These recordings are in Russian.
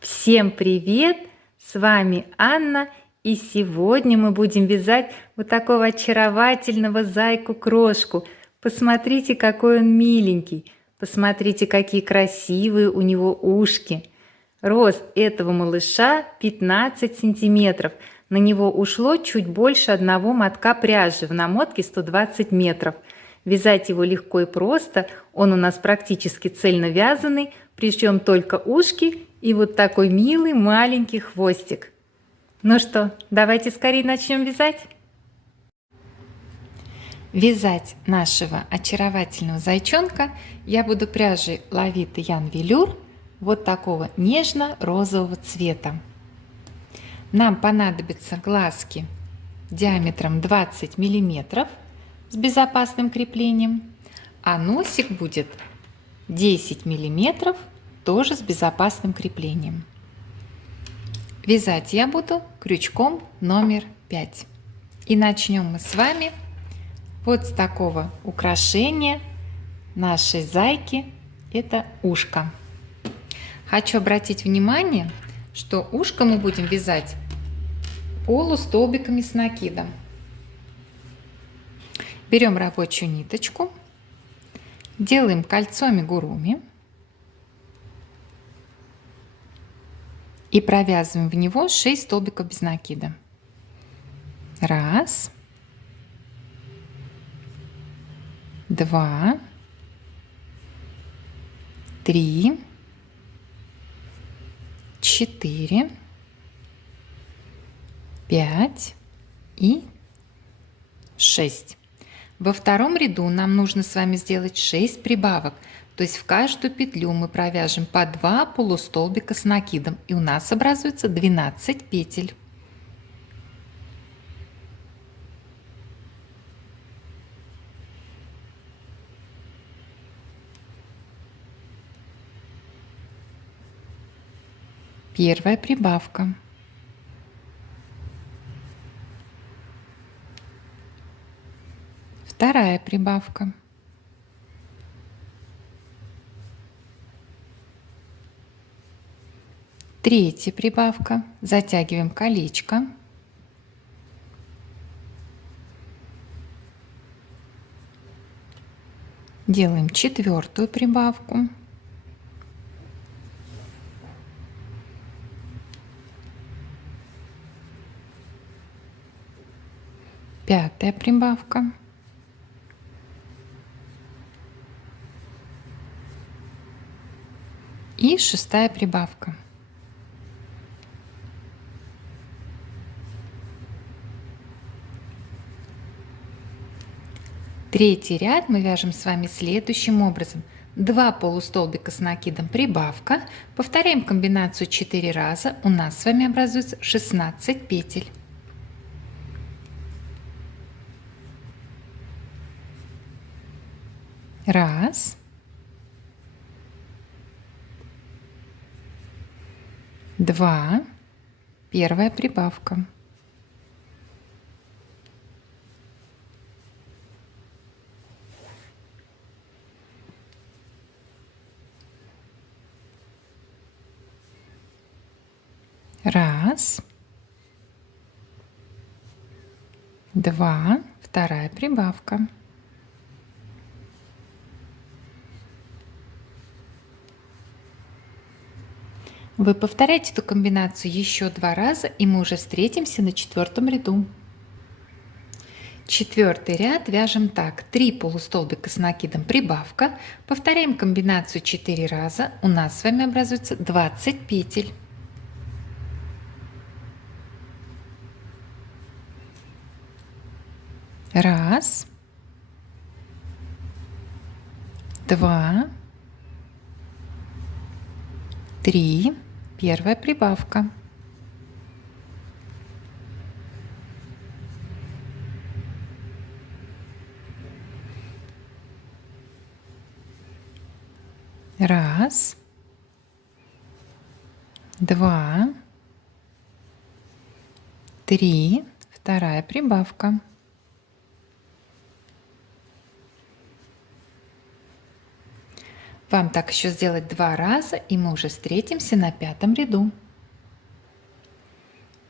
Всем привет! С вами Анна, и сегодня мы будем вязать вот такого очаровательного зайку-крошку. Посмотрите, какой он миленький! Посмотрите, какие красивые у него ушки! Рост этого малыша 15 сантиметров. На него ушло чуть больше одного мотка пряжи, в намотке 120 метров. Вязать его легко и просто, он у нас практически цельно вязаный, причем только ушки и вот такой милый маленький хвостик. Ну что, давайте скорее начнем вязать. Вязать нашего очаровательного зайчонка я буду пряжей Лавита Ян Велюр вот такого нежно-розового цвета. Нам понадобятся глазки диаметром 20 миллиметров с безопасным креплением, а носик будет 10 миллиметров, тоже с безопасным креплением. Вязать я буду крючком номер 5. И начнем мы с вами вот с такого украшения нашей зайки. Это ушко. Хочу обратить внимание, что ушко мы будем вязать полустолбиками с накидом. Берем рабочую ниточку, делаем кольцо амигуруми и провязываем в него 6 столбиков без накида. 1, 2, 3, 4, 5 и 6. Во втором ряду нам нужно с вами сделать 6 прибавок, то есть в каждую петлю мы провяжем по 2 полустолбика с накидом, и у нас образуется 12 петель. Первая прибавка. Вторая прибавка. Третья прибавка. Затягиваем колечко. Делаем четвертую прибавку. Пятая прибавка. И шестая прибавка. Третий ряд мы вяжем с вами следующим образом. 2 полустолбика с накидом прибавка. Повторяем комбинацию 4 раза. У нас с вами образуется 16 петель. Раз. Два. Первая прибавка. Раз. Два. Вторая прибавка. Вы повторяете эту комбинацию еще 2 раза, и мы уже встретимся на 4-м ряду. Четвертый ряд вяжем так. 3 полустолбика с накидом прибавка. Повторяем комбинацию 4 раза. У нас с вами образуется 20 петель. Раз. Два. 3. Первая прибавка. Раз. Два. 3. Вторая прибавка. Вам так еще сделать 2 раза, и мы уже встретимся на 5-м ряду.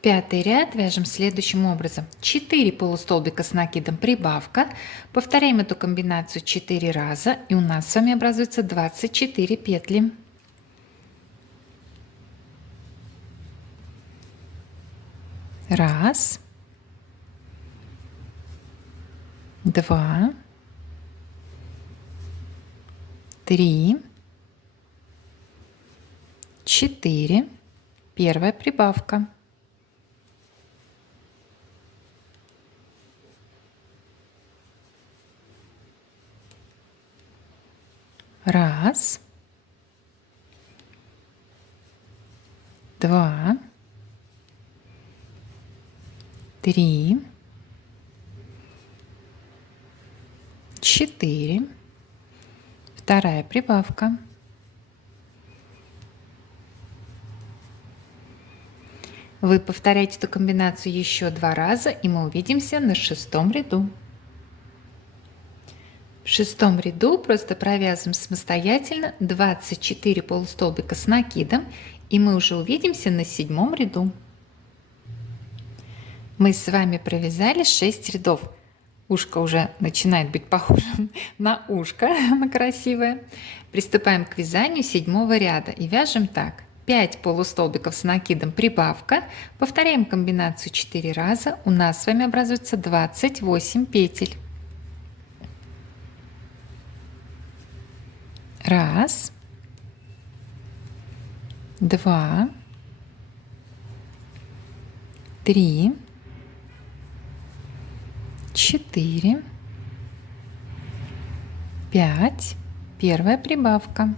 5-й ряд вяжем следующим образом. 4 полустолбика с накидом прибавка. Повторяем эту комбинацию 4 раза, и у нас с вами образуется 24 петли. Раз, два, три, 4. Первая прибавка. Раз, два, три, 4. Вторая прибавка. Вы повторяете эту комбинацию еще 2 раза, и мы увидимся на 6-м ряду. В 6-м ряду просто провязываем самостоятельно 24 полустолбика с накидом, и мы уже увидимся на 7-м ряду. Мы с вами провязали 6 рядов. Ушко уже начинает быть похожим на ушко, на красивое. Приступаем к вязанию 7-го ряда и вяжем так. 5 полустолбиков с накидом прибавка. Повторяем комбинацию 4 раза. У нас с вами образуется 28 петель. Раз, два, три, 4, 5. Первая прибавка.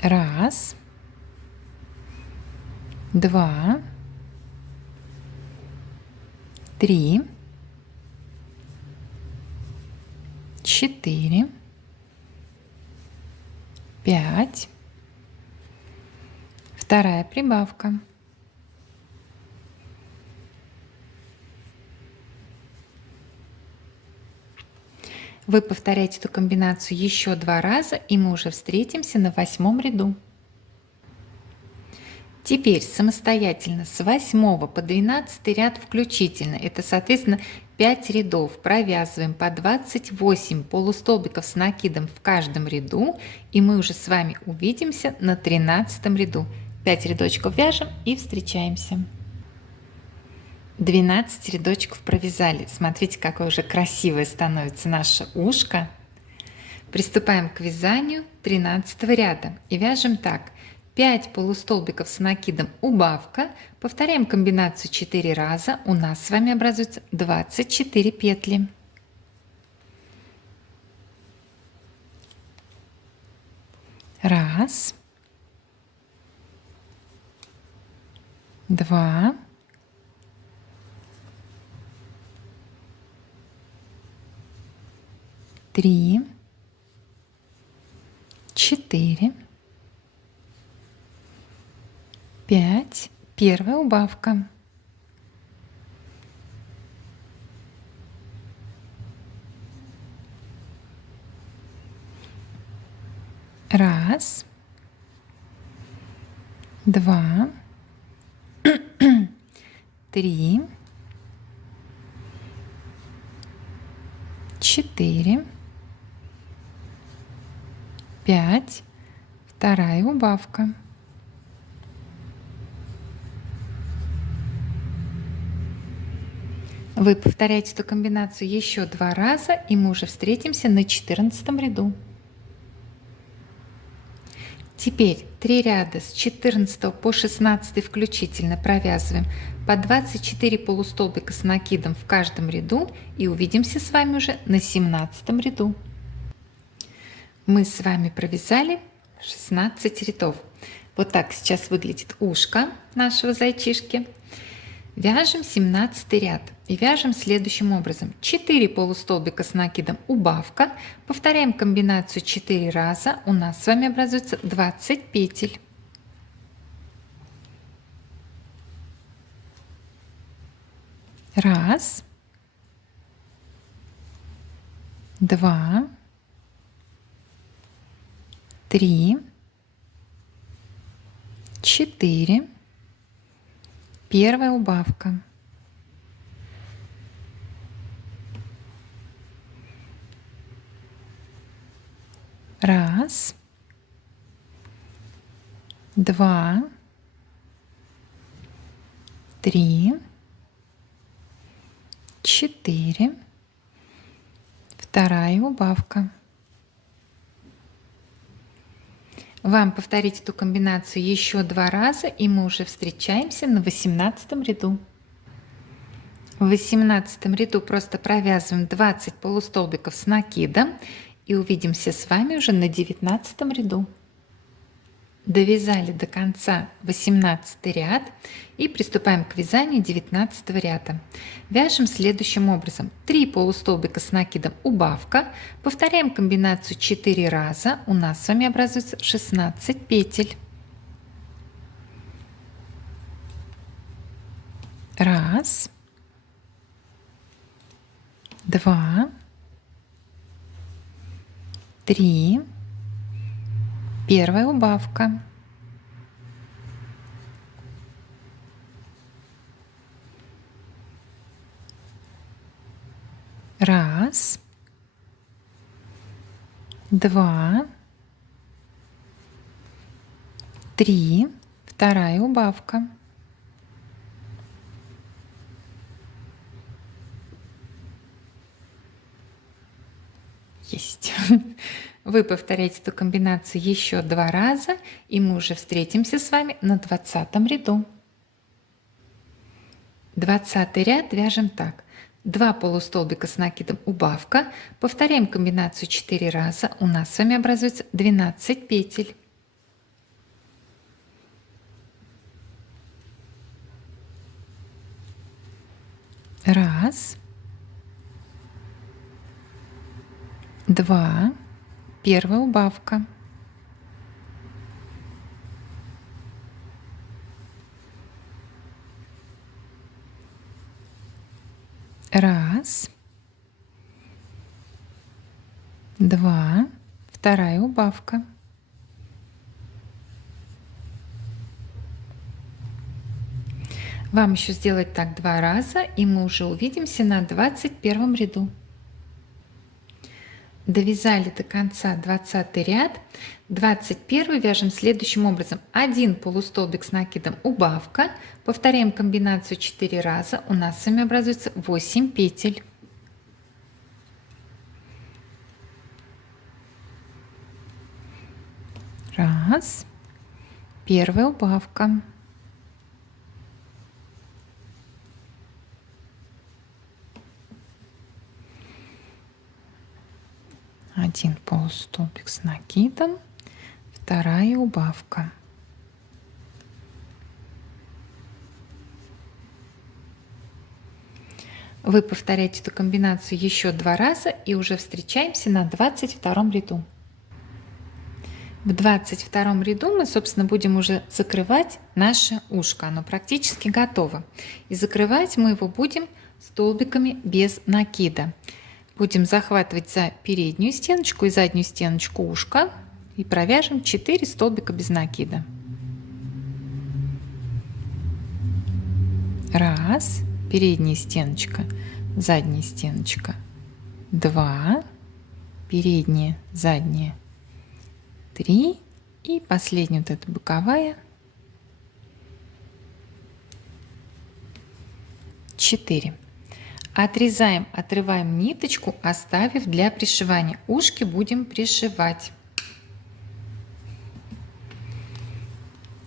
Раз, два, три, 4, 5. Вторая прибавка. Вы повторяете эту комбинацию еще 2 раза, и мы уже встретимся на 8-м ряду. Теперь самостоятельно с 8 по 12 ряд включительно, это соответственно 5 рядов, провязываем по 28 полустолбиков с накидом в каждом ряду, и мы уже с вами увидимся на 13 ряду. 5 рядочков вяжем и встречаемся. 12 рядочков провязали. Смотрите, какое уже красивое становится наше ушко. Приступаем к вязанию 13 ряда и вяжем так. 5 полустолбиков с накидом убавка. Повторяем комбинацию 4 раза. У нас с вами образуется 24 петли. Раз, два, три, 4, 5. Первая убавка. Раз, два, три, 4, 5. Вторая убавка. Вы повторяете эту комбинацию еще 2 раза, и мы уже встретимся на 14 ряду. Теперь 3 ряда с 14 по 16 включительно провязываем по 24 полустолбика с накидом в каждом ряду, и увидимся с вами уже на 17 ряду. Мы с вами провязали 16 рядов. Вот так сейчас выглядит ушко нашего зайчишки. Вяжем 17 ряд и вяжем следующим образом. 4 полустолбика с накидом убавка. Повторяем комбинацию 4 раза. У нас с вами образуется 20 петель. Раз, два, три, четыре. Первая убавка. Раз, два, три, четыре. Вторая убавка. Вам повторить эту комбинацию еще 2 раза, и мы уже встречаемся на 18 ряду. В 18 ряду просто провязываем 20 полустолбиков с накидом и увидимся с вами уже на 19 ряду. Довязали до конца 18 ряд и приступаем к вязанию 19 ряда. Вяжем следующим образом: 3 полустолбика с накидом, убавка, повторяем комбинацию 4 раза, у нас с вами образуется 16 петель. Раз, два, три. Первая убавка. Раз, два, три. Вторая убавка. Есть. Вы повторяете эту комбинацию еще 2 раза, и мы уже встретимся с вами на 20 ряду. 20 ряд вяжем так: 2 полустолбика с накидом, убавка, повторяем комбинацию 4 раза, у нас с вами образуется 12 петель. Раз, два. Первая убавка. Раз, два. Вторая убавка. Вам еще сделать так 2 раза, и мы уже увидимся на 21 ряду. Довязали до конца 20 ряд. 21 вяжем следующим образом: 1 полустолбик с накидом, убавка, повторяем комбинацию 4 раза, у нас с вами образуется 8 петель. Раз, первая убавка. Один полустолбик с накидом, вторая убавка. Вы повторяете эту комбинацию еще 2 раза, и уже встречаемся на 22 ряду. В 22 ряду мы, собственно, будем уже закрывать наше ушко. Оно практически готово. И закрывать мы его будем столбиками без накида. Будем захватывать за переднюю стеночку и заднюю стеночку ушка и провяжем 4 столбика без накида. Раз, передняя стеночка, задняя стеночка, 2, передняя, задняя, 3 и последняя вот эта боковая, 4. Отрезаем, отрываем ниточку, оставив для пришивания. Ушки будем пришивать.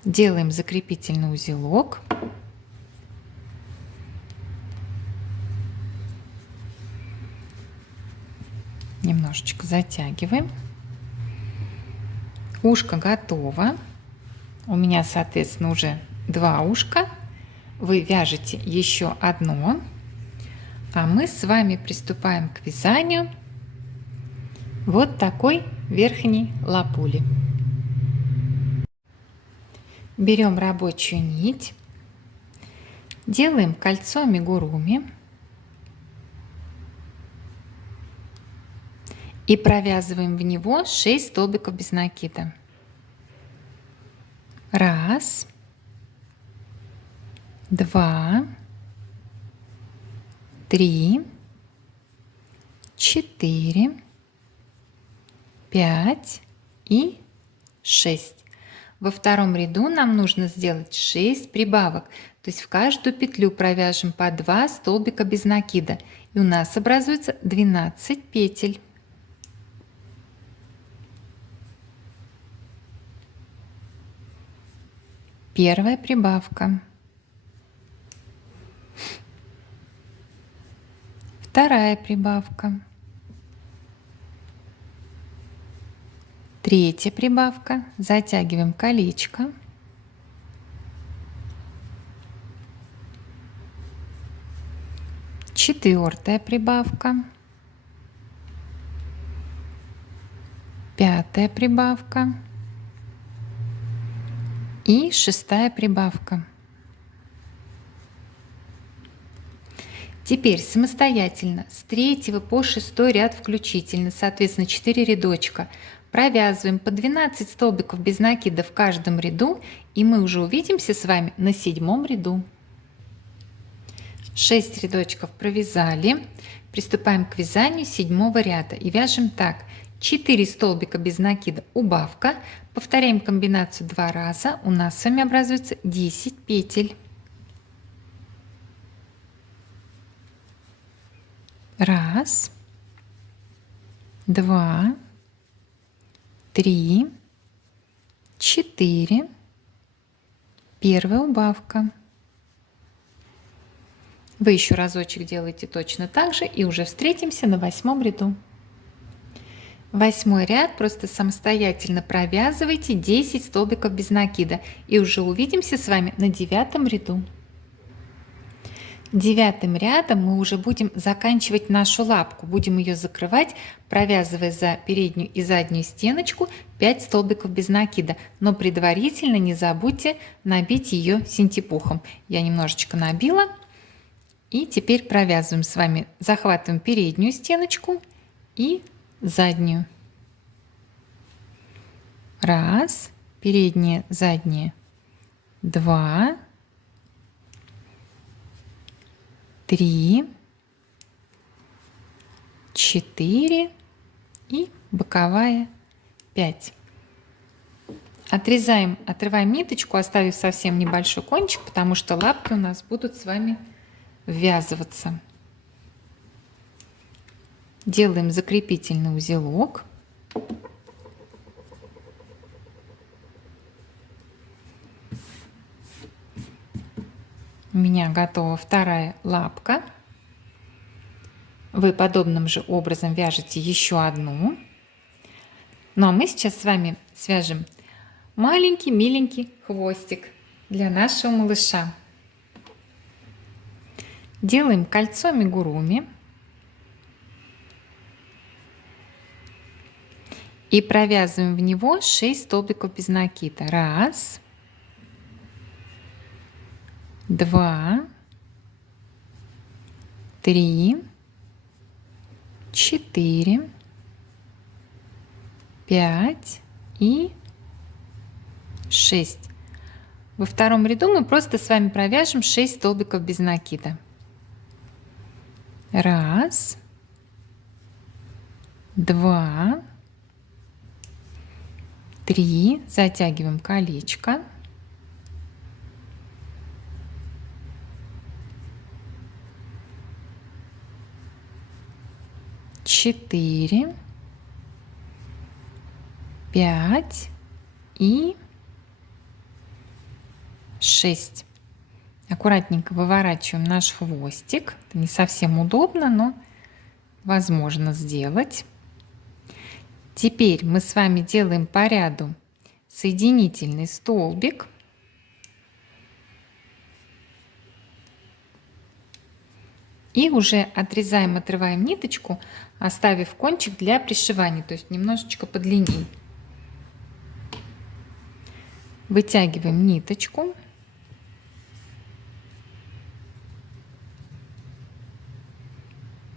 Делаем закрепительный узелок. Немножечко затягиваем. Ушко готово. У меня, соответственно, уже 2 ушка. Вы вяжете еще одно. А мы с вами приступаем к вязанию вот такой верхней лапули. Берем рабочую нить, Делаем кольцо амигуруми и провязываем в него 6 столбиков без накида. 1, 2, 3, 4, 5 и 6. Во втором ряду нам нужно сделать 6 прибавок, то есть в каждую петлю провяжем по 2 столбика без накида, и у нас образуется 12 петель. Первая прибавка, вторая прибавка, третья прибавка, затягиваем колечко, четвертая прибавка, пятая прибавка и шестая прибавка. Теперь самостоятельно с 3 по 6 ряд включительно, соответственно 4 рядочка, провязываем по 12 столбиков без накида в каждом ряду, и мы уже увидимся с вами на 7 ряду. 6 рядочков провязали, приступаем к вязанию 7 ряда и вяжем так: 4 столбика без накида, убавка, повторяем комбинацию 2 раза, у нас с вами образуется 10 петель. 1, 2, 3, 4, первая убавка. Вы еще разочек делаете точно так же, и уже встретимся на 8 ряду. 8 ряд просто самостоятельно провязывайте 10 столбиков без накида, и уже увидимся с вами на 9 ряду. 9 рядом мы уже будем заканчивать нашу лапку, будем ее закрывать, провязывая за переднюю и заднюю стеночку 5 столбиков без накида, но предварительно не забудьте набить ее синтепухом. Я немножечко набила, и теперь провязываем с вами, захватываем переднюю стеночку и заднюю. 1, передняя, задняя, 2, 3, 4 и боковая 5. Отрезаем, отрываем ниточку, оставив совсем небольшой кончик, потому что лапки у нас будут с вами ввязываться. Делаем закрепительный узелок. У меня готова вторая лапка. Вы подобным же образом вяжете еще одну. Ну а мы сейчас с вами свяжем маленький миленький хвостик для нашего малыша. Делаем кольцо амигуруми и провязываем в него 6 столбиков без накида. 1, 2, 3, 4, 5 и 6. Во втором ряду мы просто с вами провяжем 6 столбиков без накида. 1, 2, 3, затягиваем колечко, 4, 5 и 6. Аккуратненько выворачиваем наш хвостик. Это не совсем удобно, но возможно сделать. Теперь мы с вами делаем по ряду соединительный столбик. И уже отрезаем, отрываем ниточку, оставив кончик для пришивания, то есть немножечко подлиннее. Вытягиваем ниточку.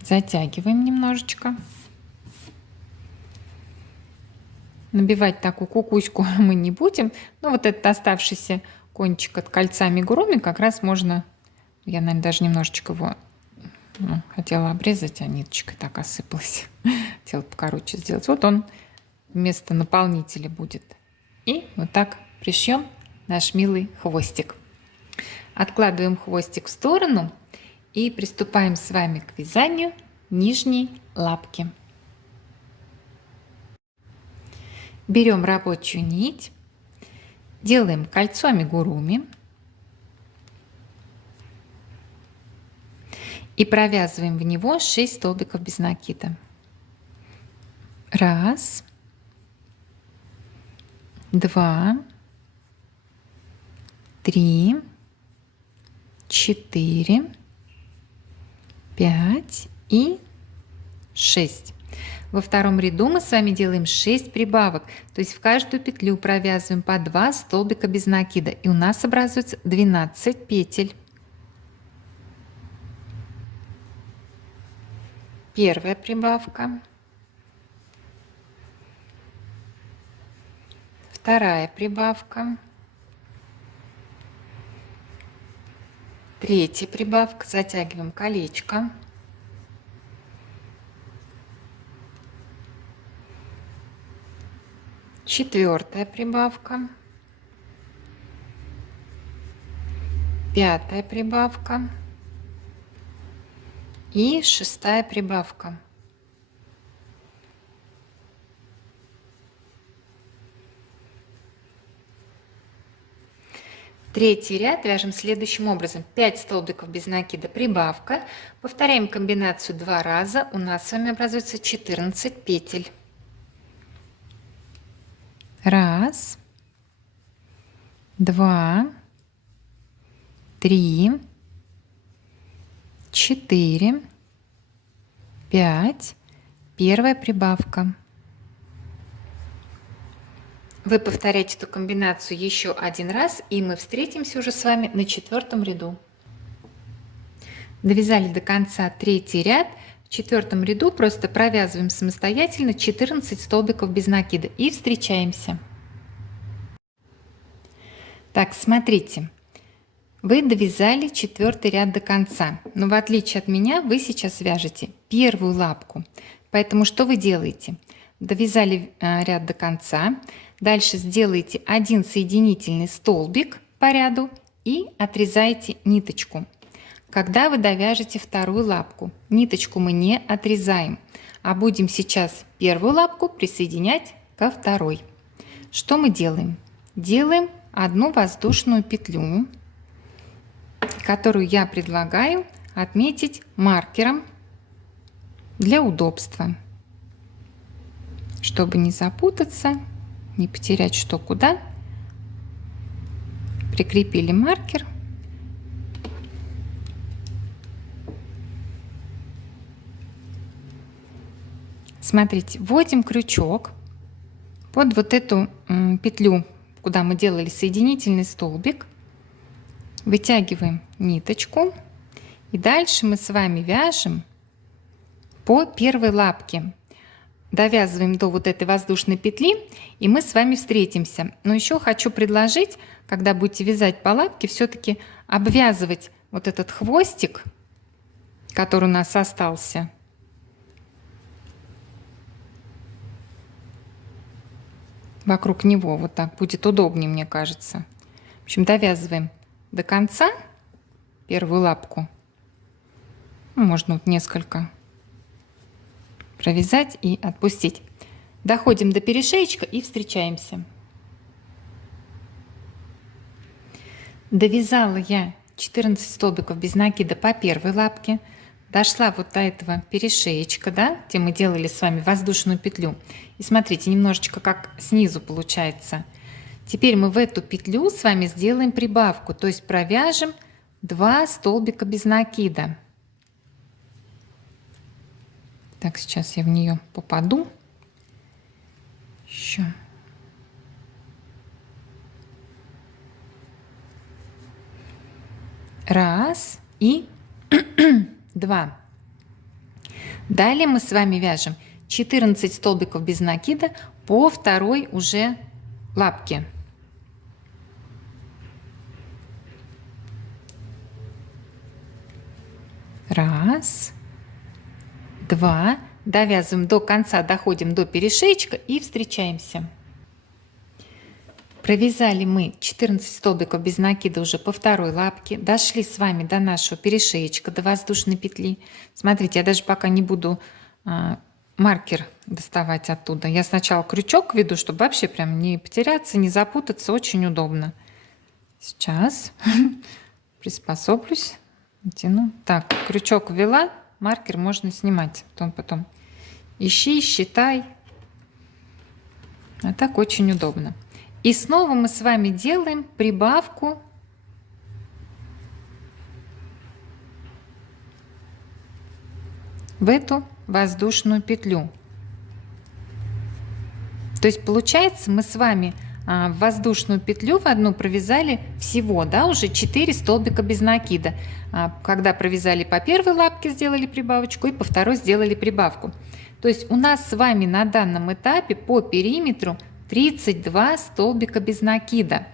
Затягиваем немножечко. Набивать такую кукуську мы не будем, но вот этот оставшийся кончик от кольца амигуруми как раз можно, я, наверное, даже немножечко его хотела обрезать, а ниточкой так осыпалась. Хотела покороче сделать. Вот он вместо наполнителя будет. И вот так пришьем наш милый хвостик. Откладываем хвостик в сторону и приступаем с вами к вязанию нижней лапки. Берем рабочую нить, делаем кольцо амигуруми и провязываем в него 6 столбиков без накида. 1, 2, 3, 4, 5 и 6. Во втором ряду мы с вами делаем 6 прибавок, то есть в каждую петлю провязываем по 2 столбика без накида, и у нас образуется 12 петель. Первая прибавка, вторая прибавка, третья прибавка, затягиваем колечко, четвертая прибавка, пятая прибавка и шестая прибавка. Третий ряд вяжем следующим образом: 5 столбиков без накида, прибавка, повторяем комбинацию 2 раза, у нас с вами образуется 14 петель. 1, 2, 3, 4, 5, первая прибавка. Вы повторяете эту комбинацию еще один раз, и мы встретимся уже с вами на 4 ряду. Довязали до конца 3 ряд. В 4 ряду просто провязываем самостоятельно 14 столбиков без накида и встречаемся. Так, смотрите, вы довязали 4 ряд до конца, но в отличие от меня вы сейчас вяжете первую лапку. Поэтому что вы делаете? Довязали ряд до конца, дальше сделаете один соединительный столбик по ряду и отрезаете ниточку. Когда вы довяжете вторую лапку, ниточку мы не отрезаем, а будем сейчас первую лапку присоединять ко второй. Что мы делаем? Делаем одну воздушную петлю, которую я предлагаю отметить маркером для удобства, чтобы не запутаться, не потерять что куда. Прикрепили маркер. Смотрите, вводим крючок под вот эту петлю, куда мы делали соединительный столбик, вытягиваем ниточку, и дальше мы с вами вяжем по первой лапке. Довязываем до вот этой воздушной петли, и мы с вами встретимся. Но еще хочу предложить, когда будете вязать по лапке, все-таки обвязывать вот этот хвостик, который у нас остался, вокруг него. Вот так будет удобнее, мне кажется. В общем, довязываем до конца первую лапку. Можно вот несколько провязать и отпустить. Доходим до перешеечка и встречаемся. Довязала я 14 столбиков без накида по первой лапке. Дошла вот до этого перешеечка, да, где мы делали с вами воздушную петлю. И смотрите, немножечко как снизу получается. Теперь мы в эту петлю с вами сделаем прибавку, то есть провяжем 2 столбика без накида. Так, сейчас я в нее попаду. Еще. Раз и 2. Далее мы с вами вяжем 14 столбиков без накида по второй уже лапке. Раз, два, довязываем до конца, доходим до перешеечка и встречаемся. Провязали мы 14 столбиков без накида уже по второй лапке, дошли с вами до нашего перешеечка, до воздушной петли. Смотрите, я даже пока не буду маркер доставать оттуда. Я сначала крючок веду, чтобы вообще прям не потеряться, не запутаться, очень удобно. Сейчас приспособлюсь, тяну. Так, крючок ввела, маркер можно снимать, потом ищи, считай. А так очень удобно. И снова мы с вами делаем прибавку в эту воздушную петлю. То есть получается, мы с вами в воздушную петлю в одну провязали всего, да, уже 4 столбика без накида. Когда провязали по первой лапке, сделали прибавочку, и по второй сделали прибавку. То есть у нас с вами на данном этапе по периметру 32 столбика без накида.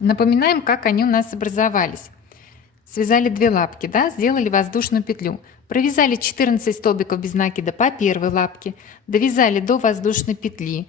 Напоминаем, как они у нас образовались. Связали 2 лапки, да, сделали воздушную петлю. Провязали 14 столбиков без накида по первой лапке, довязали до воздушной петли,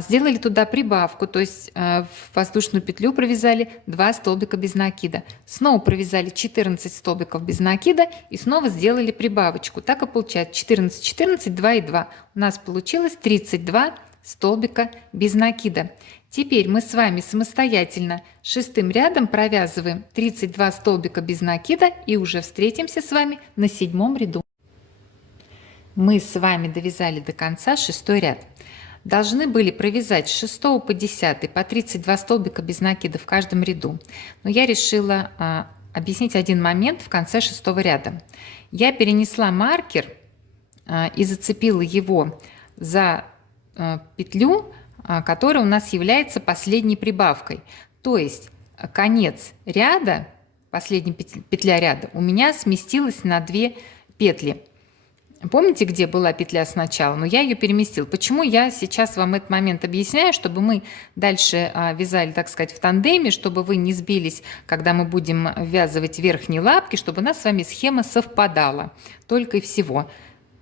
сделали туда прибавку, то есть в воздушную петлю провязали 2 столбика без накида. Снова провязали 14 столбиков без накида и снова сделали прибавочку. Так и получается 14, 14, 2 и 2. У нас получилось 32 столбика без накида. Теперь мы с вами самостоятельно 6-м рядом провязываем 32 столбика без накида и уже встретимся с вами на 7-м ряду. Мы с вами довязали до конца 6-й ряд. Должны были провязать с 6 по 10 по 32 столбика без накида в каждом ряду. Но я решила объяснить один момент в конце 6-го ряда. Я перенесла маркер и зацепила его за петлю, которая у нас является последней прибавкой. То есть конец ряда, последняя петля ряда у меня сместилась на 2 петли. Помните, где была петля сначала? Но я ее переместила. Почему я сейчас вам этот момент объясняю? Чтобы мы дальше вязали, так сказать, в тандеме, чтобы вы не сбились, когда мы будем ввязывать верхние лапки, чтобы у нас с вами схема совпадала. Только и всего.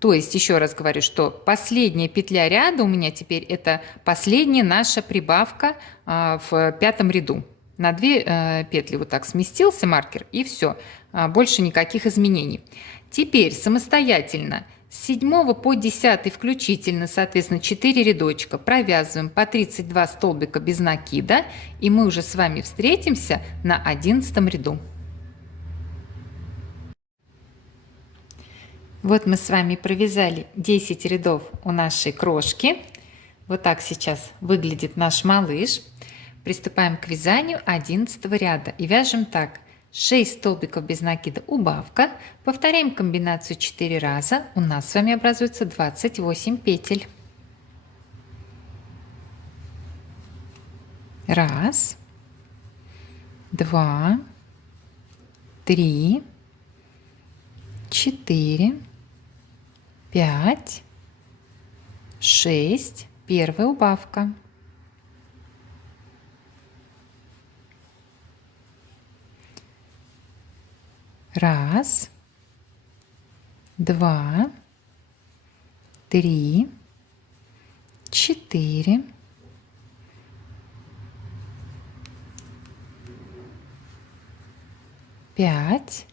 То есть, еще раз говорю, что последняя петля ряда у меня теперь это последняя наша прибавка в 5-м ряду. На 2 петли вот так сместился маркер, и все. Больше никаких изменений. Теперь самостоятельно с 7 по 10 включительно, соответственно, 4 рядочка провязываем по 32 столбика без накида, и мы уже с вами встретимся на 11 ряду. Вот мы с вами провязали 10 рядов у нашей крошки. Вот так сейчас выглядит наш малыш. Приступаем к вязанию 11 ряда и вяжем так. 6 столбиков без накида убавка. Повторяем комбинацию 4 раза. У нас с вами образуется 28 петель. Раз, два, три, 4, 5, 6, первая убавка. Раз, два, три, 4, 5,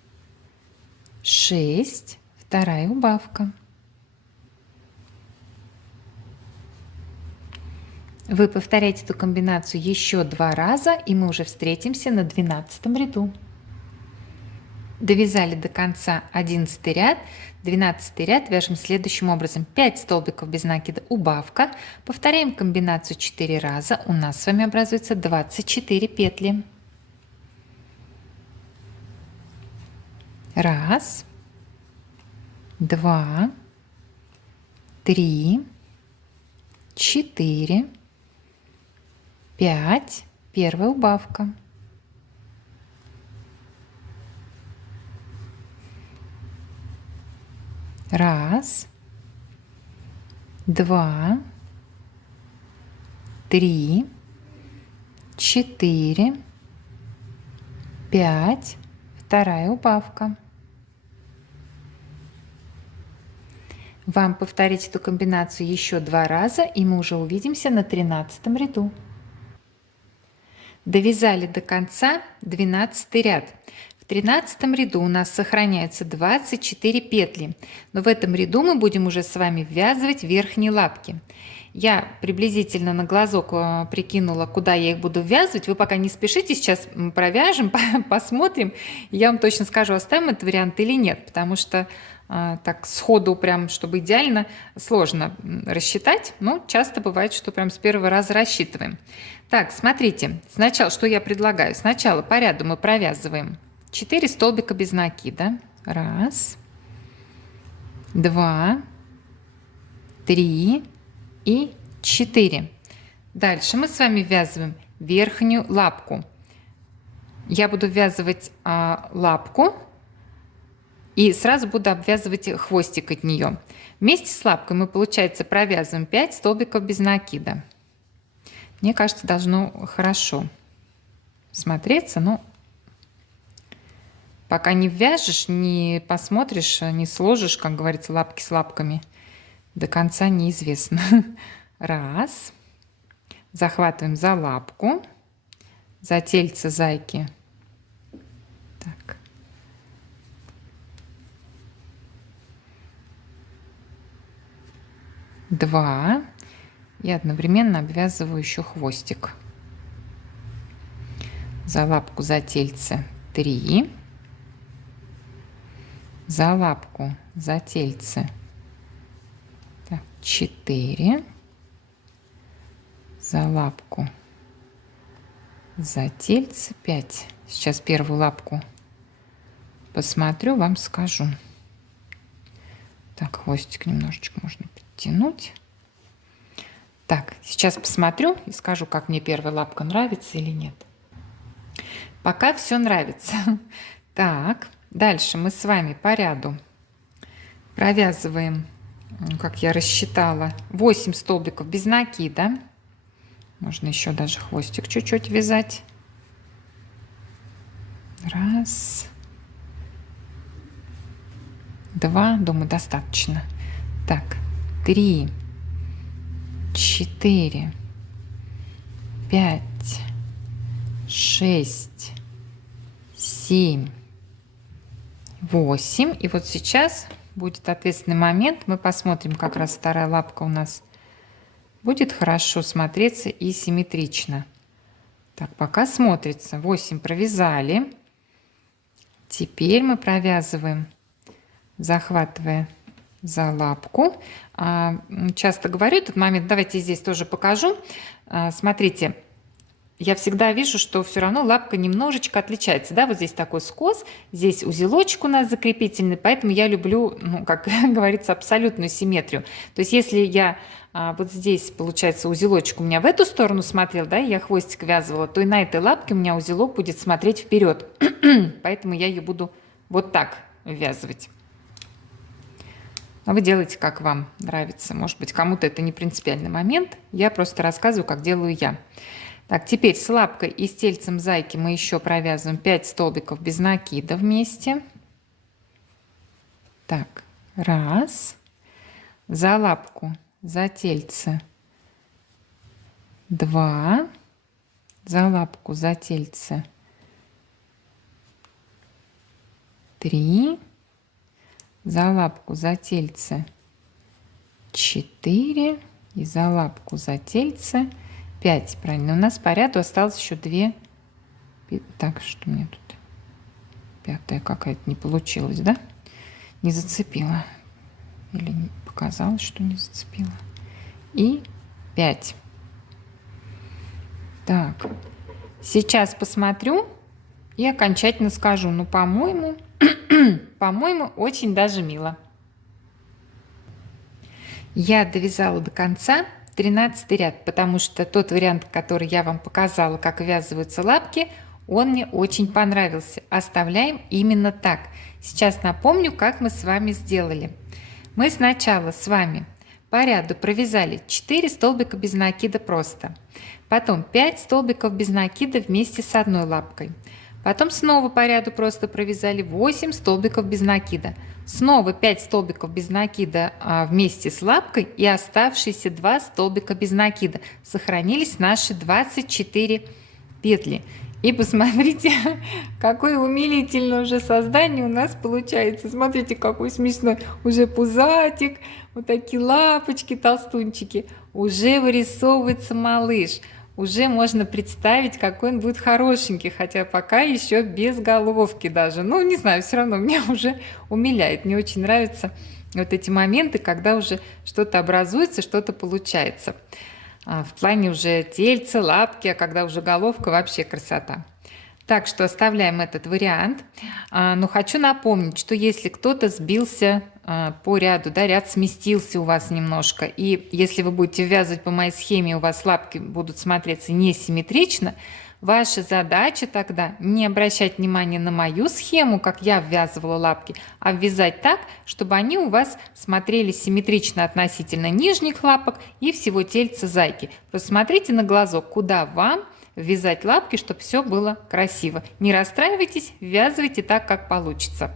6, вторая убавка. Вы повторяете эту комбинацию еще 2 раза, и мы уже встретимся на 12 ряду. Довязали до конца 11 ряд. 12 ряд вяжем следующим образом. 5 столбиков без накида убавка. Повторяем комбинацию 4 раза. У нас с вами образуется 24 петли. Раз, два, три, 4, 5, первая убавка. Раз, 2, 3, 4, 5, вторая убавка. Вам повторить эту комбинацию еще 2 раза, и мы уже увидимся на 13 ряду. Довязали до конца 12 ряд. В 13 ряду у нас сохраняются 24 петли, но в этом ряду мы будем уже с вами ввязывать верхние лапки. Я приблизительно на глазок прикинула, куда я их буду ввязывать. Вы пока не спешите, сейчас провяжем, посмотрим. Я вам точно скажу, оставим этот вариант или нет, потому что так сходу прям, чтобы идеально, сложно рассчитать, но часто бывает, что прям с первого раза рассчитываем. Так, смотрите, сначала, что я предлагаю? Сначала по ряду мы провязываем 4 столбика без накида. 1, 2, 3 и 4. Дальше мы с вами ввязываем верхнюю лапку. Я буду ввязывать лапку и сразу буду обвязывать хвостик от нее. Вместе с лапкой мы, получается, провязываем 5 столбиков без накида. Мне кажется, должно хорошо смотреться, но пока не ввяжешь, не посмотришь, не сложишь, как говорится, лапки с лапками, до конца неизвестно. 1. Захватываем за лапку, за тельце зайки. Так. 2. И одновременно обвязываю еще хвостик. За лапку, за тельце 3. За лапку, за тельце 4. За лапку, за тельце 5. Сейчас первую лапку посмотрю, вам скажу. Так, хвостик немножечко можно подтянуть. Так, сейчас посмотрю и скажу, как мне первая лапка нравится или нет. Пока все нравится. Так, дальше мы с вами по ряду провязываем, как я рассчитала, 8 столбиков без накида. Можно еще даже хвостик чуть-чуть вязать. 1, 2, думаю, достаточно. Так, 3, 4, 5, 6, 7, 8. И вот сейчас будет ответственный момент. Мы посмотрим, как раз вторая лапка у нас будет хорошо смотреться и симметрично. Так, пока смотрится. 8 провязали. Теперь мы провязываем, захватывая за лапку. Часто говорю этот момент, давайте здесь тоже покажу. Смотрите, я всегда вижу, что все равно лапка немножечко отличается. Да? Вот здесь такой скос, здесь узелочек у нас закрепительный, поэтому я люблю, ну, как говорится, абсолютную симметрию. То есть если я вот здесь, получается, узелочек у меня в эту сторону смотрел, да, я хвостик вязывала, то и на этой лапке у меня узелок будет смотреть вперед. Поэтому я ее буду вот так ввязывать. А вы делаете, как вам нравится. Может быть, кому-то это не принципиальный момент. Я просто рассказываю, как делаю я. Так, теперь с лапкой и с тельцем зайки мы еще провязываем 5 столбиков без накида вместе. Так, 1. За лапку, за тельце 2. За лапку, за тельце 3. За лапку, за тельце 4. И за лапку, за тельце 5. Правильно. У нас по ряду осталось еще 2. Так, что мне тут? 5-я какая-то не получилась, да? Не зацепила. Или показалось, что не зацепила. И 5. Так. Сейчас посмотрю и окончательно скажу. Ну, по-моему, очень даже мило. Я довязала до конца 13 ряд, потому что тот вариант, который я вам показала, как ввязываются лапки, он мне очень понравился. Оставляем именно так. Сейчас напомню, как мы с вами сделали. Мы сначала с вами По ряду провязали 4 столбика без накида просто. Потом 5 столбиков без накида вместе с одной лапкой. Потом снова по ряду просто провязали 8 столбиков без накида. Снова 5 столбиков без накида вместе с лапкой и оставшиеся 2 столбика без накида. Сохранились наши 24 петли. И посмотрите, какое умилительное уже создание у нас получается. Смотрите, какой смешной уже пузатик, вот такие лапочки, толстунчики. Уже вырисовывается малыш. Уже можно представить, какой он будет хорошенький, хотя пока еще без головки даже. Ну, не знаю, все равно меня уже умиляет. Мне очень нравятся вот эти моменты, когда уже что-то образуется, что-то получается. В плане уже тельца, лапки, а когда уже головка, вообще красота. Так что оставляем этот вариант. Но хочу напомнить, что если кто-то сбился по ряду, да, ряд сместился у вас немножко, и если вы будете ввязывать по моей схеме, у вас лапки будут смотреться несимметрично, ваша задача тогда не обращать внимания на мою схему, как я ввязывала лапки, а ввязать так, чтобы они у вас смотрелись симметрично относительно нижних лапок и всего тельца зайки. Просто смотрите на глазок, куда вам ввязать лапки, чтобы все было красиво. Не расстраивайтесь, ввязывайте так, как получится.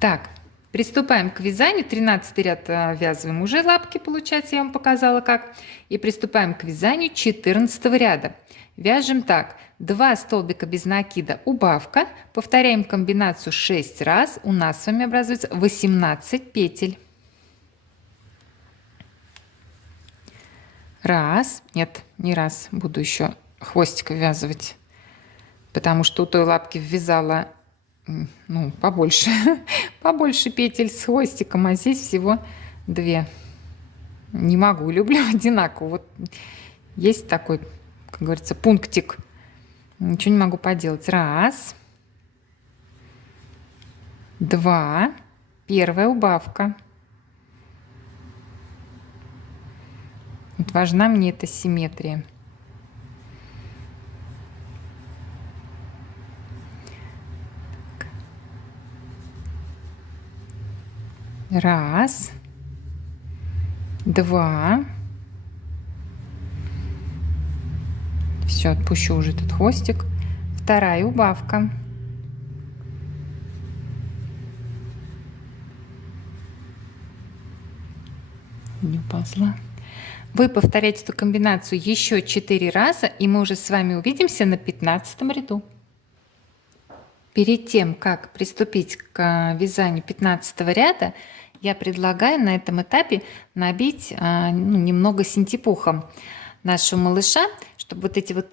Так, приступаем к вязанию. 13 ряд ввязываем уже лапки, получается, я вам показала как. И приступаем к вязанию 14 ряда. Вяжем так: 2 столбика без накида, убавка, повторяем комбинацию 6 раз, у нас с вами образуется 18 петель. Раз, нет, не раз, буду еще хвостик ввязывать, потому что у той лапки ввязала, ну, побольше, побольше петель с хвостиком, а здесь всего 2. Не могу, люблю одинаково. Вот есть такой, как говорится, пунктик. Ничего не могу поделать. Раз, 2, первая убавка. Вот важна мне эта симметрия. Раз, 2. Все, отпущу уже этот хвостик. Вторая убавка. Не уползла. Вы повторяете эту комбинацию еще 4 раза, и мы уже с вами увидимся на 15 ряду. Перед тем, как приступить к вязанию 15 ряда, я предлагаю на этом этапе набить немного синтепухом нашего малыша, чтобы вот эти вот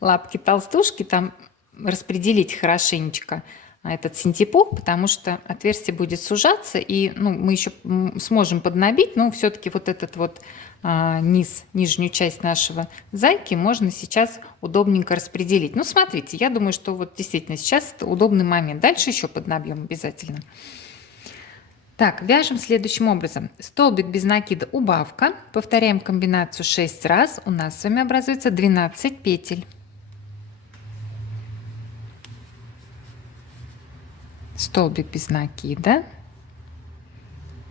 лапки-толстушки там распределить хорошенечко этот синтепух, потому что отверстие будет сужаться, и мы еще сможем поднабить, но все-таки вот этот вот нижнюю часть нашего зайки можно сейчас удобненько распределить. Ну, смотрите, я думаю, что вот действительно сейчас это удобный момент. Дальше еще поднабьем обязательно. Так, вяжем следующим образом. Столбик без накида, убавка. Повторяем комбинацию 6 раз. У нас с вами образуется 12 петель. Столбик без накида,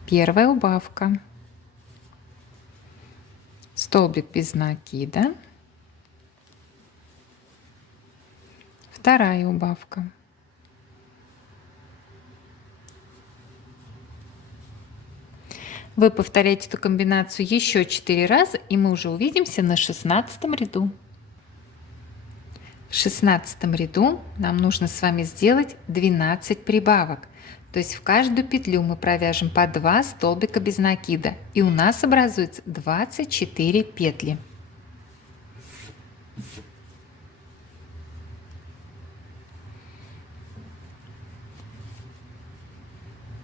первая убавка, столбик без накида, вторая убавка, вы повторяете эту комбинацию еще 4 раза, и мы уже увидимся на 16 ряду. В 16 ряду нам нужно с вами сделать 12 прибавок. То есть в каждую петлю мы провяжем по 2 столбика без накида. И у нас образуется 24 петли.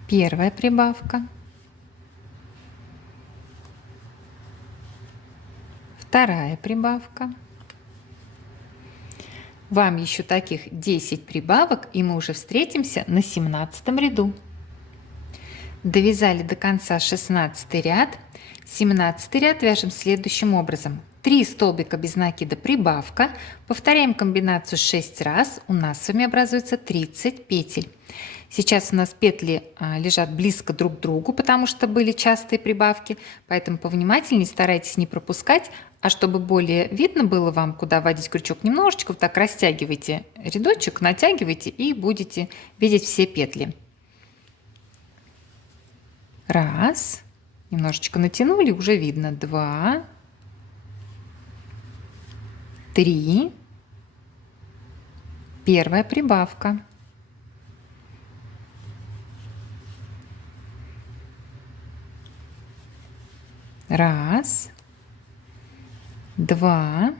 Первая прибавка. Вторая прибавка. Вам еще таких 10 прибавок, и мы уже встретимся на 17 ряду. Довязали до конца 16 ряд. 17 ряд вяжем следующим образом. 3 столбика без накида, прибавка. Повторяем комбинацию 6 раз. У нас с вами образуется 30 петель. Сейчас у нас петли лежат близко друг к другу, потому что были частые прибавки, поэтому повнимательнее старайтесь не пропускать, а чтобы более видно было вам, куда вводить крючок, немножечко вот так растягивайте рядочек, натягивайте и будете видеть все петли. Раз, немножечко натянули, уже видно. 2, 3, первая прибавка. Раз, 2,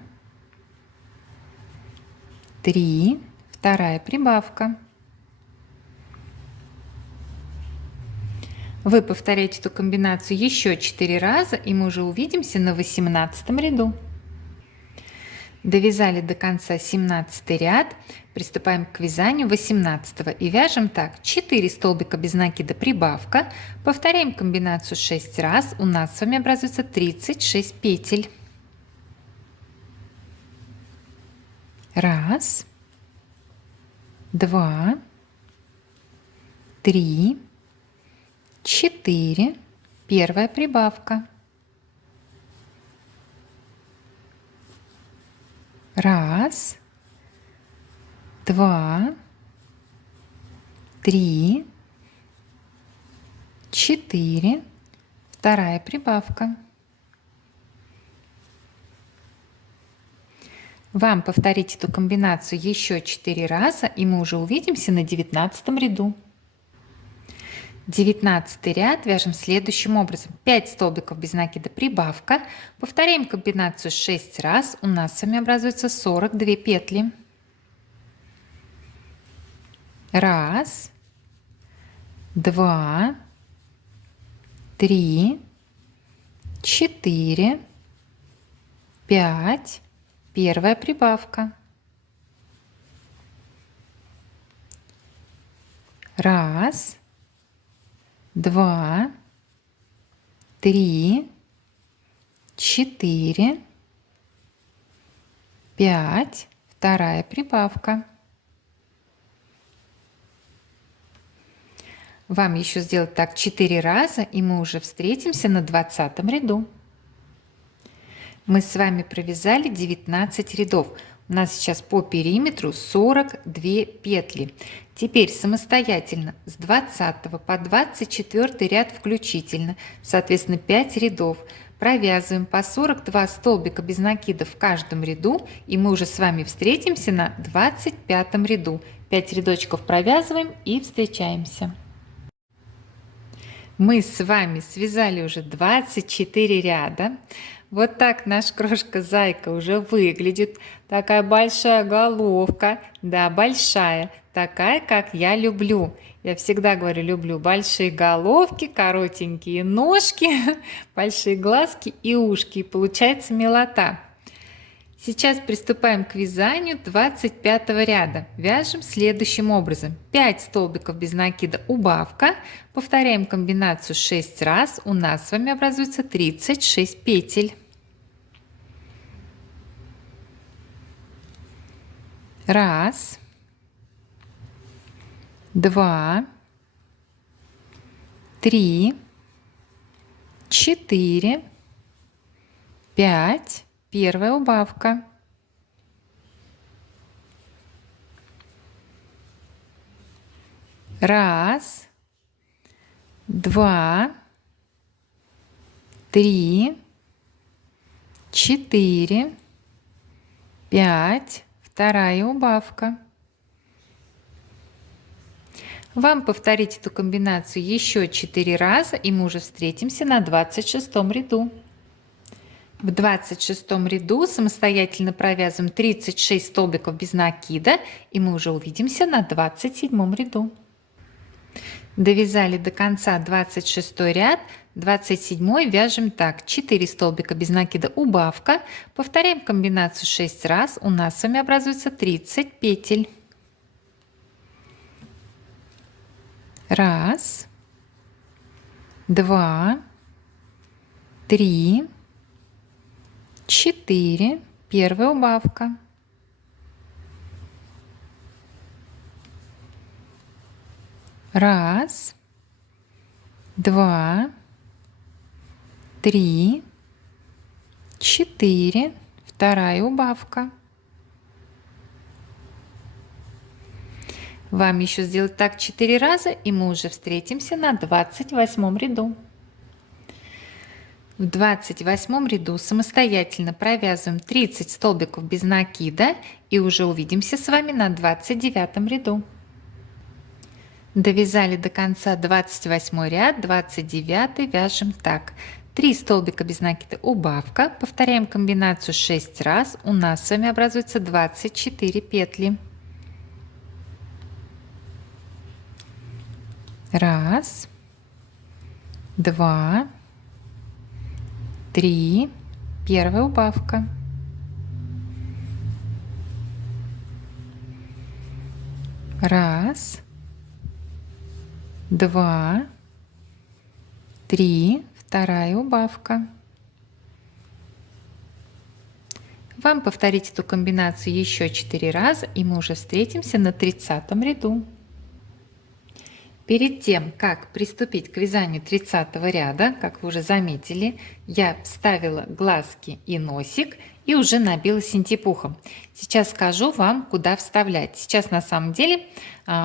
3, вторая прибавка. Вы повторяете эту комбинацию еще 4 раза, и мы уже увидимся на 18 ряду. Довязали до конца 17 ряд, приступаем к вязанию 18 и вяжем так: 4 столбика без накида прибавка, повторяем комбинацию 6 раз, у нас с вами образуется 36 петель. Раз, 2, 3, 4, первая прибавка. Раз, 2, 3, 4, вторая прибавка. Вам повторить эту комбинацию еще 4 раза, и мы уже увидимся на 19 ряду. 19 ряд вяжем следующим образом: 5 столбиков без накида прибавка, повторяем комбинацию 6 раз, у нас с вами образуется 42 петли. Раз, 2, 3, 4, 5, первая прибавка. Раз, 2, 3, 4, 5, вторая прибавка. Вам еще сделать так 4 раза, и мы уже встретимся на 20 ряду. Мы с вами провязали 19 рядов. У нас сейчас по периметру 42 петли. Теперь самостоятельно с 20 по 24 ряд включительно, соответственно 5 рядов, провязываем по 42 столбика без накида в каждом ряду, и мы уже с вами встретимся на 25 ряду. 5 рядочков провязываем и встречаемся. Мы с вами связали уже 24 ряда. Вот так наш крошка-зайка уже выглядит. Такая большая головка. Да, большая. Такая, как я люблю. Я всегда говорю, люблю большие головки, коротенькие ножки, большие глазки и ушки. И получается милота. Сейчас приступаем к вязанию 25 ряда. Вяжем следующим образом: 5 столбиков без накида убавка, повторяем комбинацию 6 раз, у нас с вами образуется 36 петель. Раз, 2, 3, 4, 5. Первая убавка. Раз, 2, 3, 4, 5. Вторая убавка. Вам повторить эту комбинацию еще 4 раза, и мы уже встретимся на 26 ряду. В 26 ряду самостоятельно провязываем 36 столбиков без накида, и мы уже увидимся на 27 ряду. Довязали до конца 26 ряд, 27 вяжем так: 4 столбика без накида убавка, повторяем комбинацию 6 раз, у нас с вами образуется 30 петель. Раз, 2, 3, 4, первая убавка. Раз, два, три, четыре. Вторая убавка. Вам еще сделать так 4 раза, и мы уже встретимся на 28 ряду. В 28 ряду самостоятельно провязываем 30 столбиков без накида и уже увидимся с вами на 29 ряду. Довязали до конца 28 ряд, 29 вяжем так. 3 столбика без накида, убавка, повторяем комбинацию 6 раз, у нас с вами образуется 24 петли. Раз, два, три, первая убавка. Раз, два, три, вторая убавка. Вам повторить эту комбинацию еще 4 раза, и мы уже встретимся на 30 ряду. Перед тем, как приступить к вязанию 30 ряда, как вы уже заметили, я вставила глазки и носик и уже набила синтепухом. Сейчас скажу вам, куда вставлять. Сейчас на самом деле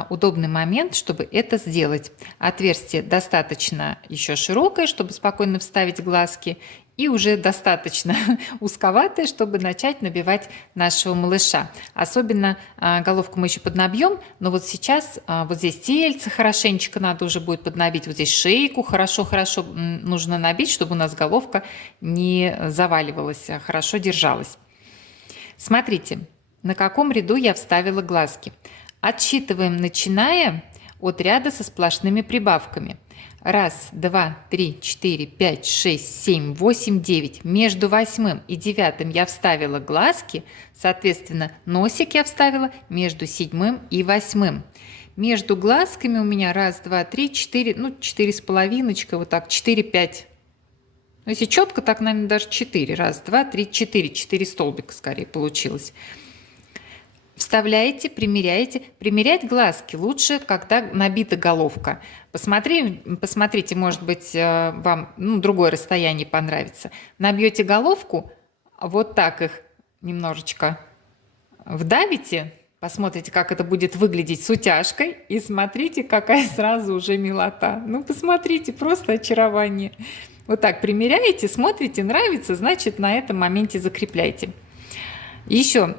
удобный момент, чтобы это сделать. Отверстие достаточно еще широкое, чтобы спокойно вставить глазки, и уже достаточно узковатое, чтобы начать набивать нашего малыша. Особенно головку мы еще поднабьем, но вот сейчас вот здесь тельце хорошенечко надо уже будет поднабить, вот здесь шейку хорошо нужно набить, чтобы у нас головка не заваливалась, а хорошо держалась. Смотрите, на каком ряду я вставила глазки. Отсчитываем, начиная от ряда со сплошными прибавками. Раз, два, три, четыре, пять, шесть, семь, восемь, девять. Между 8 и 9 я вставила глазки, соответственно, носик я вставила между 7 и 8. Между глазками у меня раз, два, три, четыре, ну 4 с половиночкой, вот так, 4, 5. Ну, если четко, так, наверное, даже 4. Раз, два, три, 4. 4 столбика скорее получилось. Вставляете, примеряете. Примерять глазки лучше, когда набита головка. Посмотрите, может быть, вам другое расстояние понравится. Набьете головку, вот так их немножечко вдавите, посмотрите, как это будет выглядеть с утяжкой, и смотрите, какая сразу уже милота. Ну, посмотрите, просто очарование. Вот так примеряете, смотрите, нравится, значит, на этом моменте закрепляйте. Еще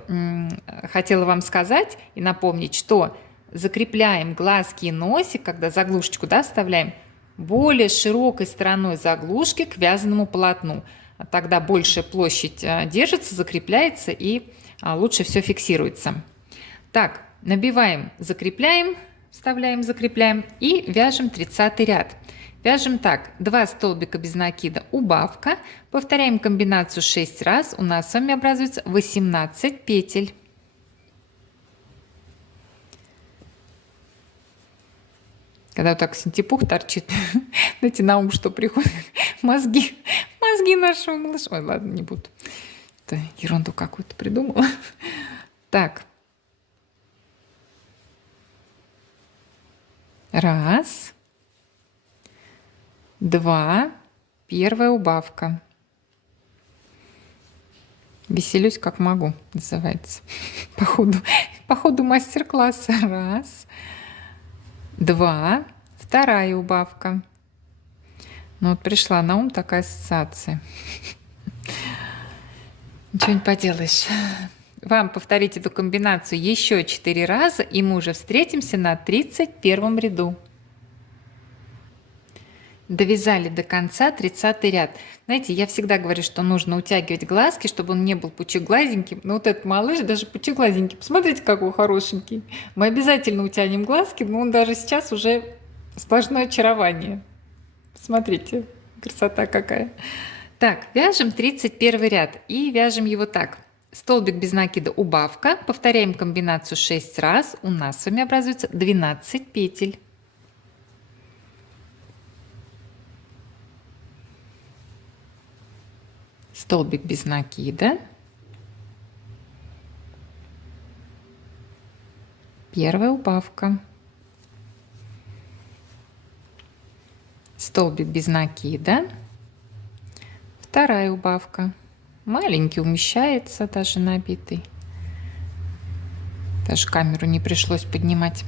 хотела вам сказать и напомнить, что закрепляем глазки и носик, когда заглушечку вставляем, более широкой стороной заглушки к вязаному полотну. Тогда большая площадь держится, закрепляется и лучше все фиксируется. Так, набиваем, закрепляем, вставляем, закрепляем и вяжем 30 ряд. Вяжем так, 2 столбика без накида, убавка, повторяем комбинацию 6 раз, у нас с вами образуется 18 петель. Когда вот так синтепух торчит, знаете, на ум что приходит? Мозги нашего малыша. Ой, ладно, не буду. Это ерунду какую-то придумала. Так. Раз. Два. Первая убавка. Веселюсь как могу, называется. По ходу мастер-класса. Раз. Два. Вторая убавка. Ну вот пришла на ум такая ассоциация. Ничего не поделаешь. Вам повторить эту комбинацию еще 4 раза, и мы уже встретимся на 31 ряду. Довязали до конца 30 ряд. Знаете, я всегда говорю, что нужно утягивать глазки, чтобы он не был пучеглазеньким. Но вот этот малыш даже пучеглазенький. Посмотрите, какой хорошенький. Мы обязательно утянем глазки, но он даже сейчас уже сплошное очарование. Смотрите, красота какая. Так, вяжем 31 ряд и вяжем его так. Столбик без накида, убавка. Повторяем комбинацию 6 раз. У нас с вами образуется 12 петель. Столбик без накида. Первая убавка. Столбик без накида. Вторая убавка. Маленький, умещается, даже набитый. Даже камеру не пришлось поднимать.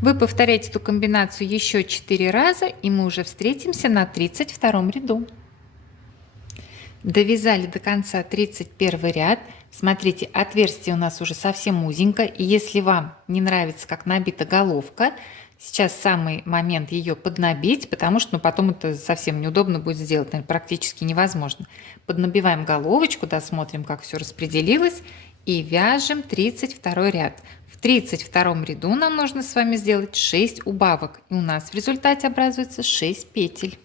Вы повторяете эту комбинацию еще 4 раза, и мы уже встретимся на 32 ряду. Довязали до конца 31 ряд. Смотрите, отверстие у нас уже совсем узенько, и если вам не нравится, как набита головка, сейчас самый момент ее поднабить, потому что потом это совсем неудобно будет сделать, наверное, практически невозможно. Поднабиваем головочку, досмотрим, как все распределилось, и вяжем 32 ряд. В 32 ряду нам нужно с вами сделать 6 убавок, и у нас в результате образуется 6 петель.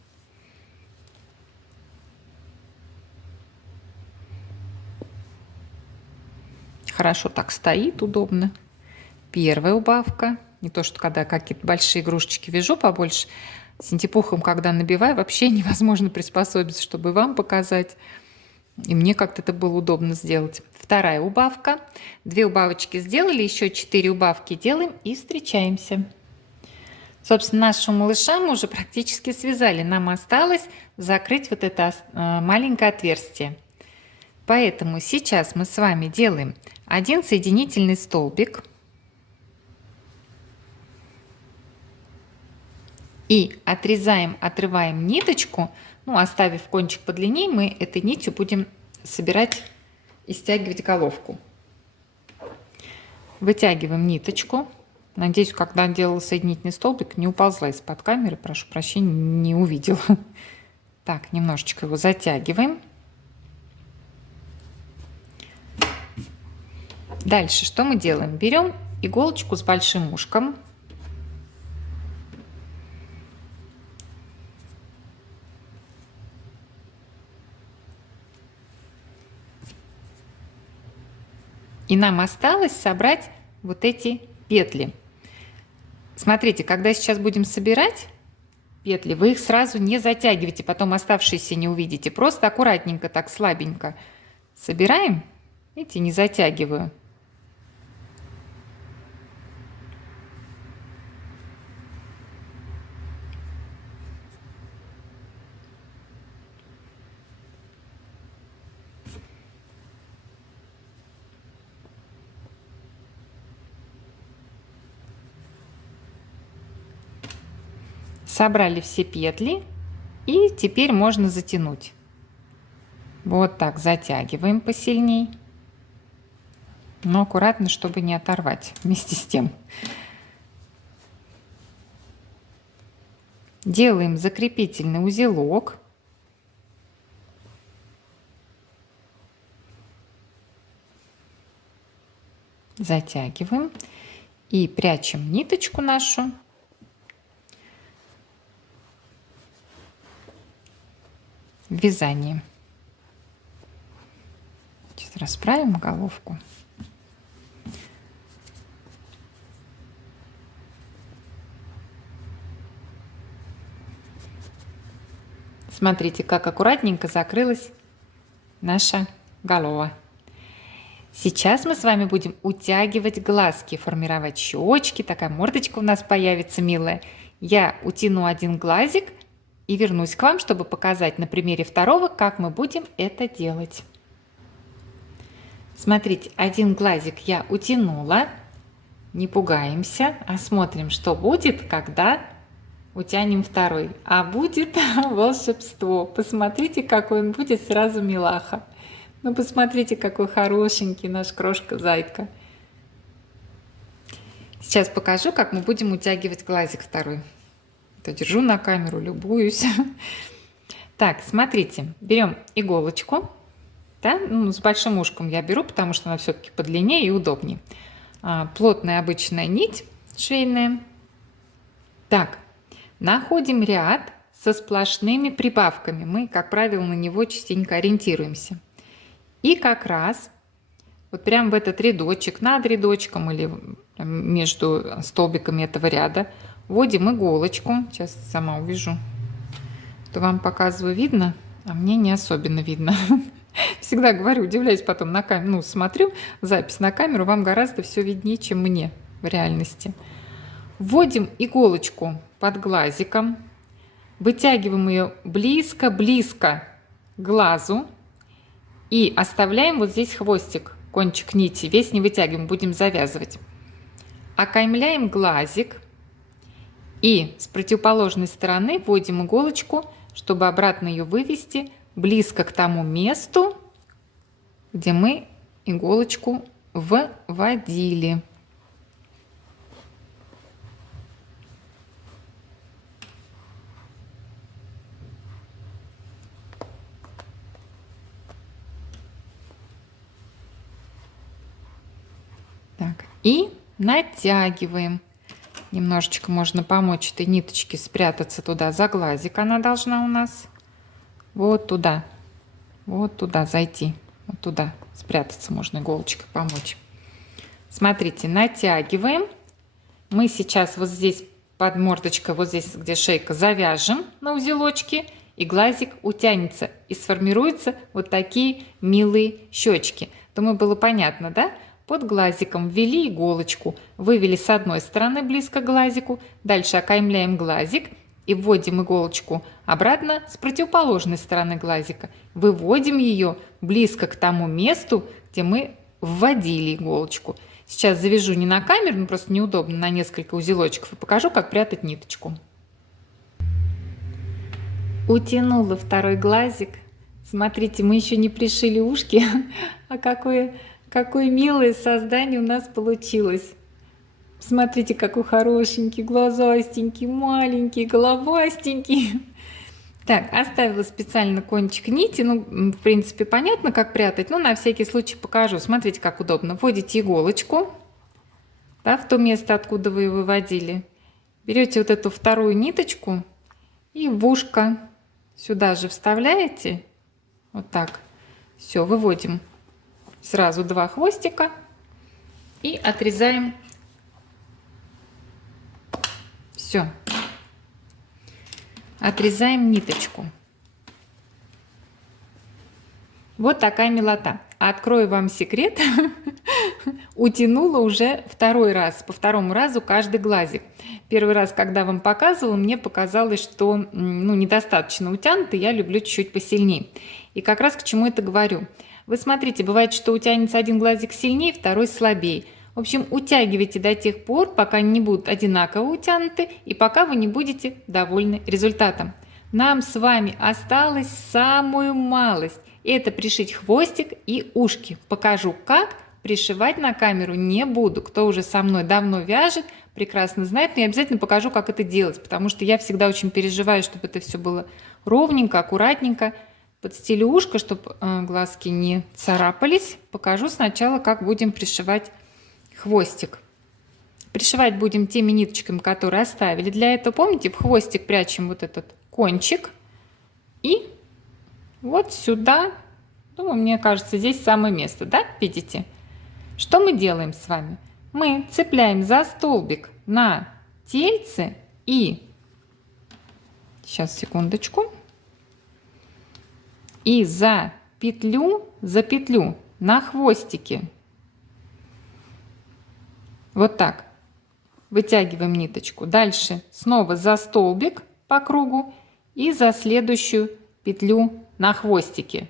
Хорошо так стоит, удобно. Первая убавка. Не то, что когда какие-то большие игрушечки вяжу побольше, синтепухом, когда набиваю, вообще невозможно приспособиться, чтобы вам показать. И мне как-то это было удобно сделать. Вторая убавка. 2 убавочки сделали, еще 4 убавки делаем и встречаемся. Собственно, нашего малыша мы уже практически связали. Нам осталось закрыть вот это маленькое отверстие. Поэтому сейчас мы с вами делаем один соединительный столбик и отрываем ниточку, оставив кончик подлиннее, мы этой нитью будем собирать и стягивать головку. Вытягиваем ниточку. Надеюсь, когда делала соединительный столбик, не уползла из-под камеры, прошу прощения, не увидела. Так, немножечко его затягиваем. Дальше что мы делаем? Берем иголочку с большим ушком. И нам осталось собрать вот эти петли. Смотрите, когда сейчас будем собирать петли, вы их сразу не затягивайте, потом оставшиеся не увидите. Просто аккуратненько, так слабенько собираем. Видите, не затягиваю. Собрали все петли, и теперь можно затянуть. Вот так затягиваем посильней, но аккуратно, чтобы не оторвать вместе с тем. Делаем закрепительный узелок. Затягиваем и прячем ниточку нашу в вязании. Сейчас расправим головку. Смотрите, как аккуратненько закрылась наша голова. Сейчас мы с вами будем утягивать глазки, формировать щечки, такая мордочка у нас появится милая. Я утяну один глазик и вернусь к вам, чтобы показать на примере второго, как мы будем это делать. Смотрите, один глазик я утянула. Не пугаемся, а смотрим, что будет, когда утянем второй. А будет волшебство. Посмотрите, какой он будет сразу милаха. Ну, посмотрите, какой хорошенький наш крошка-зайка. Сейчас покажу, как мы будем утягивать глазик второй. То держу на камеру, любуюсь. Так, смотрите, берем иголочку. Да? С большим ушком я беру, потому что она все-таки подлиннее и удобнее. Плотная обычная нить швейная. Так, находим ряд со сплошными прибавками. Мы, как правило, на него частенько ориентируемся. И как раз вот прям в этот рядочек, над рядочком или между столбиками этого ряда вводим иголочку. Сейчас сама увижу. То вам показываю, видно, а мне не особенно видно. Всегда говорю, удивляюсь потом на камеру, смотрю запись на камеру, вам гораздо все виднее, чем мне в реальности. Вводим иголочку под глазиком, Вытягиваем ее близко-близко к глазу и оставляем вот здесь хвостик, кончик нити, весь не вытягиваем, будем завязывать. Окаймляем глазик и с противоположной стороны вводим иголочку, чтобы обратно ее вывести близко к тому месту, где мы иголочку вводили. Так, и натягиваем. Немножечко можно помочь этой ниточке спрятаться туда за глазик. Она должна у нас вот туда зайти. Вот туда спрятаться можно иголочкой помочь. Смотрите, натягиваем. Мы сейчас вот здесь под мордочкой, вот здесь, где шейка, завяжем на узелочки, и глазик утянется, и сформируются вот такие милые щечки. Думаю, было понятно, да? Под глазиком ввели иголочку, вывели с одной стороны близко к глазику, дальше окаймляем глазик и вводим иголочку обратно с противоположной стороны глазика. Выводим ее близко к тому месту, где мы вводили иголочку. Сейчас завяжу не на камеру, просто неудобно, на несколько узелочков, и покажу, как прятать ниточку. Утянула второй глазик. Смотрите, мы еще не пришили ушки, а какое милое создание у нас получилось. Смотрите, какой хорошенький, глазастенький, маленький, головастенький. Так, оставила специально кончик нити. Ну, в принципе, понятно, как прятать, но на всякий случай покажу. Смотрите, как удобно. Вводите иголочку, да, в то место, откуда вы выводили. Берете вот эту вторую ниточку и в ушко сюда же вставляете. Вот так. Все, выводим сразу два хвостика и отрезаем. Все. Отрезаем ниточку. Вот такая милота. Открою вам секрет. Утянула уже второй раз. По второму разу каждый глазик. Первый раз, когда вам показывала, мне показалось, что недостаточно утянуто. Я люблю чуть-чуть посильнее. И как раз к чему это говорю. Вы смотрите, бывает, что утянется один глазик сильнее, второй слабее. В общем, утягивайте до тех пор, пока они не будут одинаково утянуты и пока вы не будете довольны результатом. Нам с вами осталось самую малость. Это пришить хвостик и ушки. Покажу, как. Пришивать на камеру не буду. Кто уже со мной давно вяжет, прекрасно знает. Но я обязательно покажу, как это делать, потому что я всегда очень переживаю, чтобы это все было ровненько, аккуратненько. Подстелю ушко, чтобы глазки не царапались. Покажу сначала, как будем пришивать хвостик. Пришивать будем теми ниточками, которые оставили. Для этого, помните, в хвостик прячем вот этот кончик. И вот сюда, думаю, мне кажется, здесь самое место, да? Видите? Что мы делаем с вами? Мы цепляем за столбик на тельце и... Сейчас, секундочку. И за петлю на хвостике. Вот так. Вытягиваем ниточку. Дальше снова за столбик по кругу и за следующую петлю на хвостике.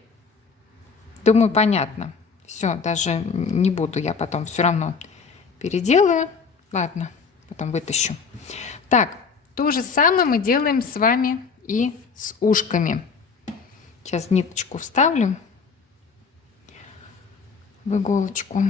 Думаю, понятно. Все, даже не буду, я потом все равно переделаю. Ладно, потом вытащу. Так, то же самое мы делаем с вами и с ушками. Сейчас ниточку вставлю в иголочку.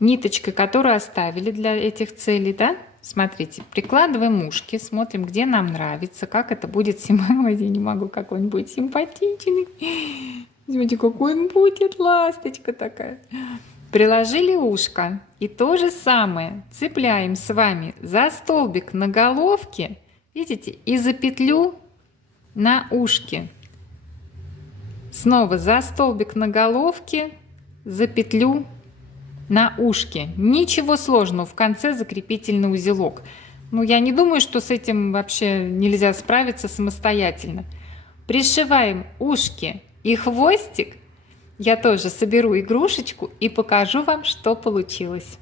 Ниточкой, которую оставили для этих целей, да? Смотрите, прикладываем ушки, смотрим, где нам нравится, как это будет симпатичный. Я не могу, какой он будет симпатичный. Смотрите, какой он будет, ласточка такая. Приложили ушко. И то же самое цепляем с вами за столбик на головке, видите, и за петлю на ушке. Снова за столбик на головке, за петлю на ушке. Ничего сложного, в конце закрепительный узелок. Ну, я не думаю, что с этим вообще нельзя справиться самостоятельно. Пришиваем ушки и хвостик Я тоже соберу игрушечку и покажу вам, что получилось.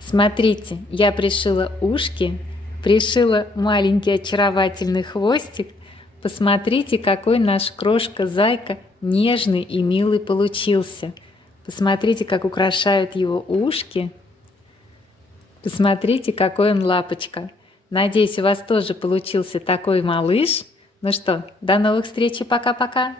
Смотрите, я пришила ушки, пришила маленький очаровательный хвостик. Посмотрите, какой наш крошка-зайка нежный и милый получился. Посмотрите, как украшают его ушки. Посмотрите, какой он лапочка. Надеюсь, у вас тоже получился такой малыш. Ну что, до новых встреч и пока-пока.